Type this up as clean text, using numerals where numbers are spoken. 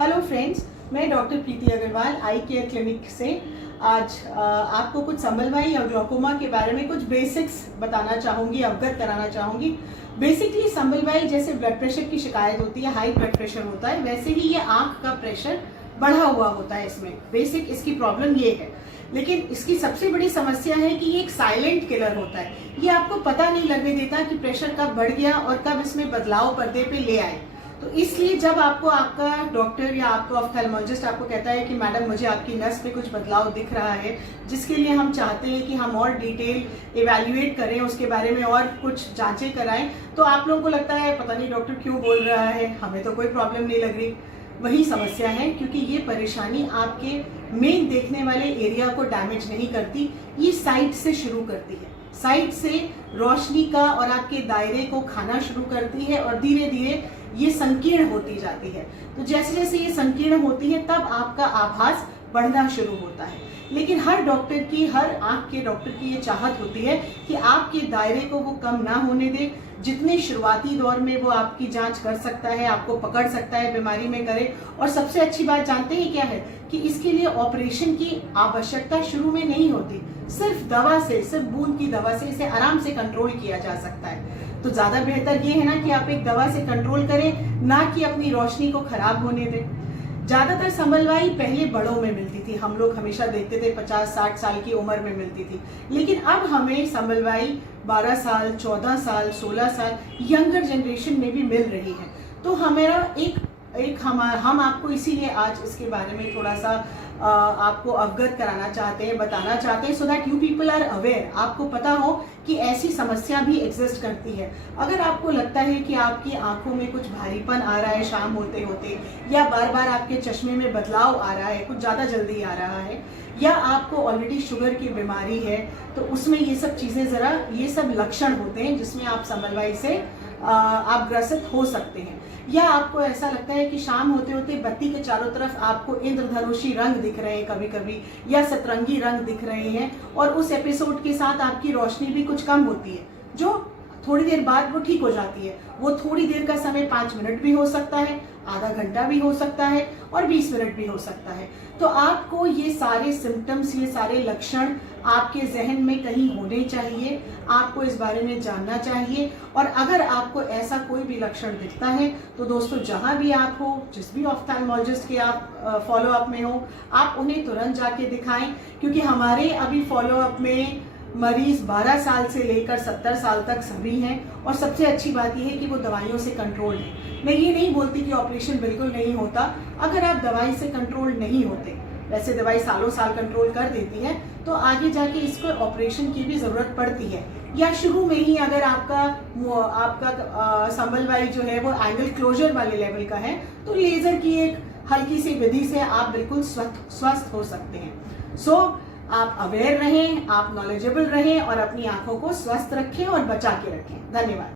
Hello friends, मैं doctor प्रीति अग्रवाल आई care clinic से आज आपको कुछ संबलवाई या ग्लोकोमा के बारे में कुछ बेसिक्स बताना चाहूँगी, अवगत कराना चाहूँगी। बेसिकली संबलवाई जैसे ब्लड प्रेशर की शिकायत होती है, हाई ब्लड प्रेशर होता है, वैसे ही ये आँख का प्रेशर बढ़ा हुआ होता है। इसमें बेसिक इसकी प्रॉब्लम ये है, लेकिन इसकी सबसे बड़ी समस्या है कि ये एक साइलेंट किलर होता है। ये आपको पता नहीं लगने देता कि प्रेशर कब बढ़ गया और कब इसमें बदलाव पर्दे पे ले आए। तो इसलिए जब आपको आपका डॉक्टर या आपका ऑफ्थेल्मोलॉजिस्ट आपको कहता है कि मैडम मुझे आपकी नस पे कुछ बदलाव दिख रहा है, जिसके लिए हम चाहते हैं कि हम और डिटेल इवैल्यूएट करें, उसके बारे में और कुछ जांचें कराएं, तो आप लोगों को लगता है पता नहीं डॉक्टर क्यों बोल रहा है, हमें तो कोई प्रॉब्लम नहीं लग रही। वही समस्या है, क्योंकि ये परेशानी आपके मेन देखने वाले एरिया को डैमेज नहीं करती, ये साइड से शुरू करती है। साइड से रोशनी का और आपके दायरे को खाना शुरू करती है और धीरे धीरे ये संकीर्ण होती जाती है। तो जैसे जैसे ये संकीर्ण होती है तब आपका आभास बढ़ना शुरू होता है। लेकिन हर डॉक्टर की, हर आंख के डॉक्टर की ये चाहत होती है कि आपके दायरे को वो कम ना होने दे। जितने शुरुआती दौर में वो आपकी जांच कर सकता है, आपको पकड़ सकता है, बीमारी में करे। और सबसे अच्छी बात जानते हैं क्या है कि इसके लिए ऑपरेशन की आवश्यकता शुरू में नहीं होती। सिर्फ दवा से, सिर्फ बूंद की दवा से इसे आराम से कंट्रोल किया जा सकता है। तो ज्यादा बेहतर ये है ना कि आप एक दवा से कंट्रोल करें, ना कि अपनी रोशनी को खराब होने दें। ज्यादातर संबलवाई पहले बड़ों में मिलती थी, हम लोग हमेशा देखते थे 50-60 साल की उम्र में मिलती थी। लेकिन अब हमें संबलवाई 12 साल, 14 साल, 16 साल यंगर जनरेशन में भी मिल रही है। तो हमारा हम आपको इसीलिए आज इसके बारे में थोड़ा सा आपको अवगत कराना चाहते हैं, बताना चाहते हैं, so that you people are aware. आपको पता हो कि ऐसी समस्या भी एग्जिस्ट करती है। अगर आपको लगता है कि आपकी आंखों में कुछ भारीपन आ रहा है शाम होते होते, या बार बार आपके चश्मे में बदलाव आ रहा है, कुछ ज्यादा जल्दी आ रहा है, या आपको ऑलरेडी शुगर की बीमारी है, तो उसमें ये सब चीजें ये सब लक्षण होते हैं जिसमें आप संबलवाई से आप ग्रसित हो सकते हैं। या आपको ऐसा लगता है कि शाम होते होते बत्ती के चारों तरफ आपको इंद्रधनुषी रंग दिख रहे हैं कभी कभी, या सतरंगी रंग दिख रहे हैं, और उस एपिसोड के साथ आपकी रोशनी भी कुछ कम होती है, जो थोड़ी देर बाद वो ठीक हो जाती है। वो थोड़ी देर का समय 5 मिनट भी हो सकता है, आधा घंटा भी हो सकता है, और 20 मिनट भी हो सकता है। तो आपको ये सारे सिम्टम्स, ये सारे लक्षण आपके जहन में कहीं होने चाहिए, आपको इस बारे में जानना चाहिए। और अगर आपको ऐसा कोई भी लक्षण दिखता है तो दोस्तों, जहां भी आप हो, जिस भी ऑफ्थेल्मोलॉजिस्ट के आप फॉलो अप में हो, आप उन्हें तुरंत जाके दिखाएं। क्योंकि हमारे अभी फॉलो अप में मरीज 12 साल से लेकर 70 साल तक सभी हैं। और सबसे अच्छी बात यह है कि वो दवाइयों से कंट्रोल है। मैं ये नहीं बोलती कि ऑपरेशन बिल्कुल नहीं होता। अगर आप दवाई से कंट्रोल नहीं होते, वैसे दवाई सालों साल कंट्रोल कर देती है, तो आगे जाके इसको ऑपरेशन की भी जरूरत पड़ती है। या शुरू में ही अगर आपका संबलवाई जो है वो एंगल क्लोजर वाले लेवल का है, तो लेजर की एक हल्की सी विधि से आप बिल्कुल स्वस्थ हो सकते हैं। सो आप अवेयर रहें, आप नॉलेजेबल रहें और अपनी आंखों को स्वस्थ रखें और बचा के रखें। धन्यवाद।